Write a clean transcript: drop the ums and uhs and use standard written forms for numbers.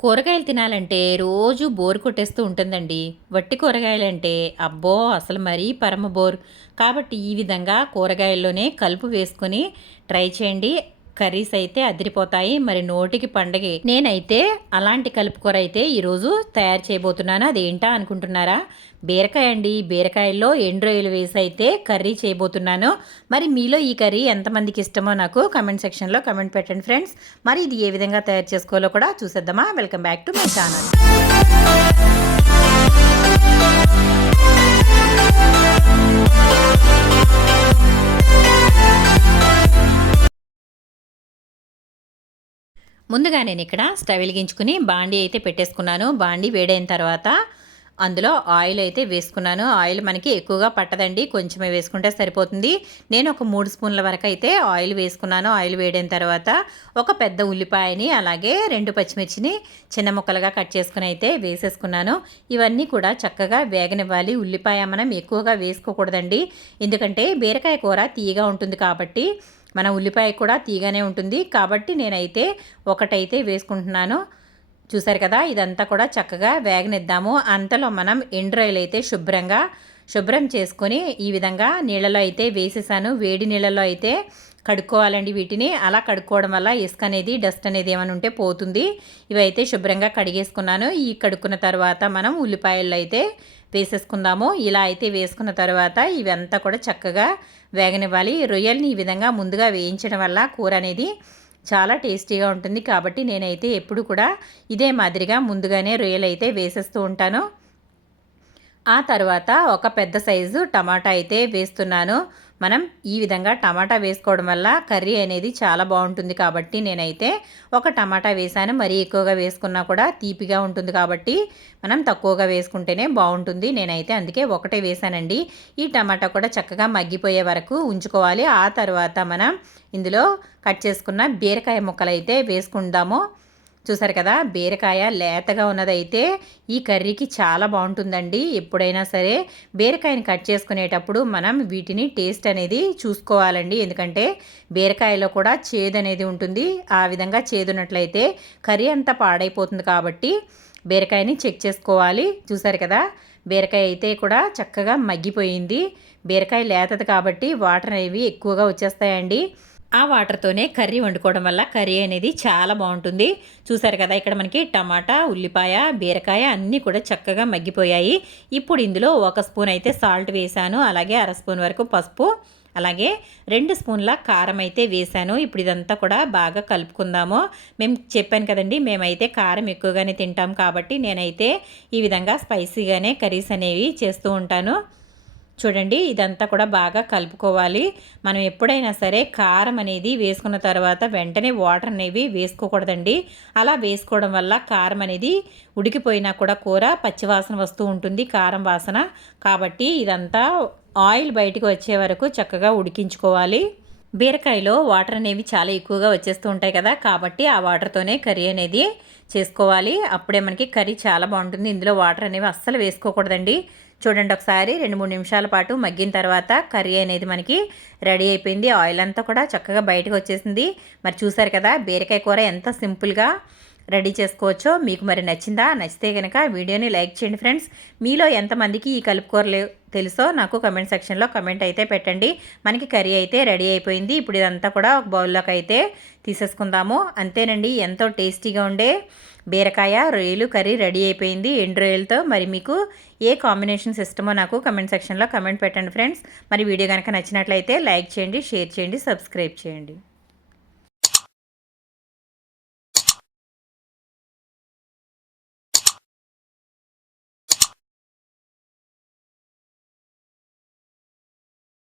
కూరగాయలు తినాలంటే రోజు బోర్ కొట్టేస్తూ ఉంటుందండి. వట్టి కూరగాయలంటే అబ్బో! అసలు మరీ పరమ బోర్. కాబట్టి ఈ విధంగా కూరగాయల్లోనే కలుపు వేసుకొని ట్రై చేయండి. కర్రీస్ అయితే అదిరిపోతాయి. మరి నోటికి పండగే. నేనైతే అలాంటి కలుపు కూర అయితే ఈరోజు తయారు చేయబోతున్నాను. అదేంటా అనుకుంటున్నారా? బీరకాయ అండి. బీరకాయల్లో ఎండ్రొయ్యలు వేసి అయితే కర్రీ చేయబోతున్నాను. మరి మీలో ఈ కర్రీ ఎంతమందికి ఇష్టమో నాకు కమెంట్ సెక్షన్లో కమెంట్ పెట్టండి ఫ్రెండ్స్. మరి ఇది ఏ విధంగా తయారు చేసుకోవాలో కూడా చూసేద్దామా? Welcome back to my channel. ముందుగా నేను ఇక్కడ స్టవ్ వెలిగించుకుని బాండీ అయితే పెట్టేసుకున్నాను. బాండీ వేడైన తర్వాత అందులో ఆయిల్ అయితే వేసుకున్నాను. ఆయిల్ మనకి ఎక్కువగా పట్టదండి, కొంచెమే వేసుకుంటే సరిపోతుంది. నేను ఒక 3 స్పూన్ల వరకు అయితే ఆయిల్ వేసుకున్నాను. ఆయిల్ వేడైన తర్వాత ఒక పెద్ద ఉల్లిపాయని అలాగే 2 పచ్చిమిర్చిని చిన్న ముక్కలుగా కట్ చేసుకుని అయితే వేసేసుకున్నాను. ఇవన్నీ కూడా చక్కగా వేగనివ్వాలి. ఉల్లిపాయ మనం ఎక్కువగా వేసుకోకూడదండి, ఎందుకంటే బీరకాయ కూర తీయగా ఉంటుంది కాబట్టి మన ఉల్లిపాయ కూడా తీగానే ఉంటుంది. కాబట్టి నేనైతే ఒకటైతే వేసుకుంటున్నాను. చూసారు కదా, ఇదంతా కూడా చక్కగా వేగనిద్దాము. అంతలో మనం ఎండ్రాయిల్ అయితే శుభ్రం చేసుకొని ఈ విధంగా నీళ్ళలో అయితే వేసేసాను. వేడి నీళ్ళలో అయితే కడుక్కోవాలండి వీటిని. అలా కడుక్కోవడం వల్ల ఇసుక అనేది, డస్ట్ అనేది ఏమైనా ఉంటే పోతుంది. ఇవైతే శుభ్రంగా కడిగేసుకున్నాను. ఈ కడుక్కున్న తర్వాత మనం ఉల్లిపాయలు అయితే వేసేసుకుందాము. ఇలా అయితే వేసుకున్న తర్వాత ఇవంతా కూడా చక్కగా వేగనివ్వాలి. రొయ్యల్ని ఈ విధంగా ముందుగా వేయించడం వల్ల కూర అనేది చాలా టేస్టీగా ఉంటుంది. కాబట్టి నేనైతే ఎప్పుడు కూడా ఇదే మాదిరిగా ముందుగానే రొయ్యలు అయితే వేసేస్తూ ఉంటాను. ఆ తర్వాత ఒక పెద్ద సైజు టమాటా అయితే వేస్తున్నాను. మనం ఈ విధంగా టమాటా వేసుకోవడం వల్ల కర్రీ అనేది చాలా బాగుంటుంది. కాబట్టి నేనైతే ఒక టమాటా వేసాను. మరీ ఎక్కువగా వేసుకున్నా కూడా తీపిగా ఉంటుంది కాబట్టి మనం తక్కువగా వేసుకుంటేనే బాగుంటుంది. నేనైతే అందుకే ఒకటే వేసానండి. ఈ టమాటా కూడా చక్కగా మగ్గిపోయే వరకు ఉంచుకోవాలి. ఆ తర్వాత మనం ఇందులో కట్ చేసుకున్న బీరకాయ ముక్కలు అయితే వేసుకుందాము. చూసారు కదా, బీరకాయ లేతగా ఉన్నదైతే ఈ కర్రీకి చాలా బాగుంటుందండి. ఎప్పుడైనా సరే బీరకాయని కట్ చేసుకునేటప్పుడు మనం వీటిని టేస్ట్ అనేది చూసుకోవాలండి, ఎందుకంటే బీరకాయలో కూడా చేదు అనేది ఉంటుంది. ఆ విధంగా చేదున్నట్లయితే కర్రీ అంతా పాడైపోతుంది. కాబట్టి బీరకాయని చెక్ చేసుకోవాలి. చూసారు కదా, బీరకాయ అయితే కూడా చక్కగా మగ్గిపోయింది. బీరకాయ లేతది కాబట్టి వాటర్ అనేవి ఎక్కువగా వచ్చేస్తాయండి. ఆ వాటర్తోనే కర్రీ వండుకోవడం వల్ల కర్రీ అనేది చాలా బాగుంటుంది. చూసారు కదా, ఇక్కడ మనకి టమాటా, ఉల్లిపాయ, బీరకాయ అన్నీ కూడా చక్కగా మగ్గిపోయాయి. ఇప్పుడు ఇందులో 1 స్పూన్ అయితే సాల్ట్ వేసాను. అలాగే 1/2 స్పూన్ వరకు పసుపు, అలాగే 2 స్పూన్ల కారం అయితే వేసాను. ఇప్పుడు ఇదంతా కూడా బాగా కలుపుకుందాము. మేము చెప్పాను కదండి, మేమైతే కారం ఎక్కువగానే తింటాం కాబట్టి నేనైతే ఈ విధంగా స్పైసీగానే కర్రీస్ అనేవి చేస్తూ ఉంటాను. చూడండి, ఇదంతా కూడా బాగా కలుపుకోవాలి. మనం ఎప్పుడైనా సరే కారం అనేది వేసుకున్న తర్వాత వెంటనే వాటర్ అనేవి వేసుకోకూడదండి. అలా వేసుకోవడం వల్ల కారం అనేది ఉడికిపోయినా కూడా కూర పచ్చివాసన వస్తూ ఉంటుంది, కారం వాసన. కాబట్టి ఇదంతా ఆయిల్ బయటకు వచ్చే వరకు చక్కగా ఉడికించుకోవాలి. బీరకాయలో వాటర్ అనేవి చాలా ఎక్కువగా వచ్చేస్తూ ఉంటాయి కదా, కాబట్టి ఆ వాటర్తోనే కర్రీ అనేది చేసుకోవాలి. అప్పుడే మనకి కర్రీ చాలా బాగుంటుంది. ఇందులో వాటర్ అనేవి అస్సలు వేసుకోకూడదండి. చూడండి, ఒకసారి 2-3 నిమిషాల పాటు మగ్గిన తర్వాత కర్రీ అనేది మనకి రెడీ అయిపోయింది. ఆయిల్ అంతా కూడా చక్కగా బయటకు వచ్చేసింది. మరి చూసారు కదా, బీరకాయ కూర ఎంత సింపుల్గా రెడీ చేసుకోవచ్చో. మీకు మరి నచ్చిందా? నచ్చితే కనుక వీడియోని లైక్ చేయండి ఫ్రెండ్స్. మీలో ఎంతమందికి ఈ కలుపు కూరలు తెలుసో నాకు కమెంట్ సెక్షన్లో కమెంట్ అయితే పెట్టండి. మనకి కర్రీ అయితే రెడీ అయిపోయింది. ఇప్పుడు ఇదంతా కూడా ఒక బౌల్లోకి అయితే తీసేసుకుందాము. అంతేనండి, ఎంతో టేస్టీగా ఉండే బీరకాయ రొయ్యలు కర్రీ రెడీ అయిపోయింది ఎండు రొయ్యలతో. మరి మీకు ఏ కాంబినేషన్స్ ఇష్టమో నాకు కమెంట్ సెక్షన్లో కమెంట్ పెట్టండి ఫ్రెండ్స్. మరి వీడియో కనుక నచ్చినట్లయితే లైక్ చేయండి, షేర్ చేయండి, సబ్స్క్రైబ్ చేయండి.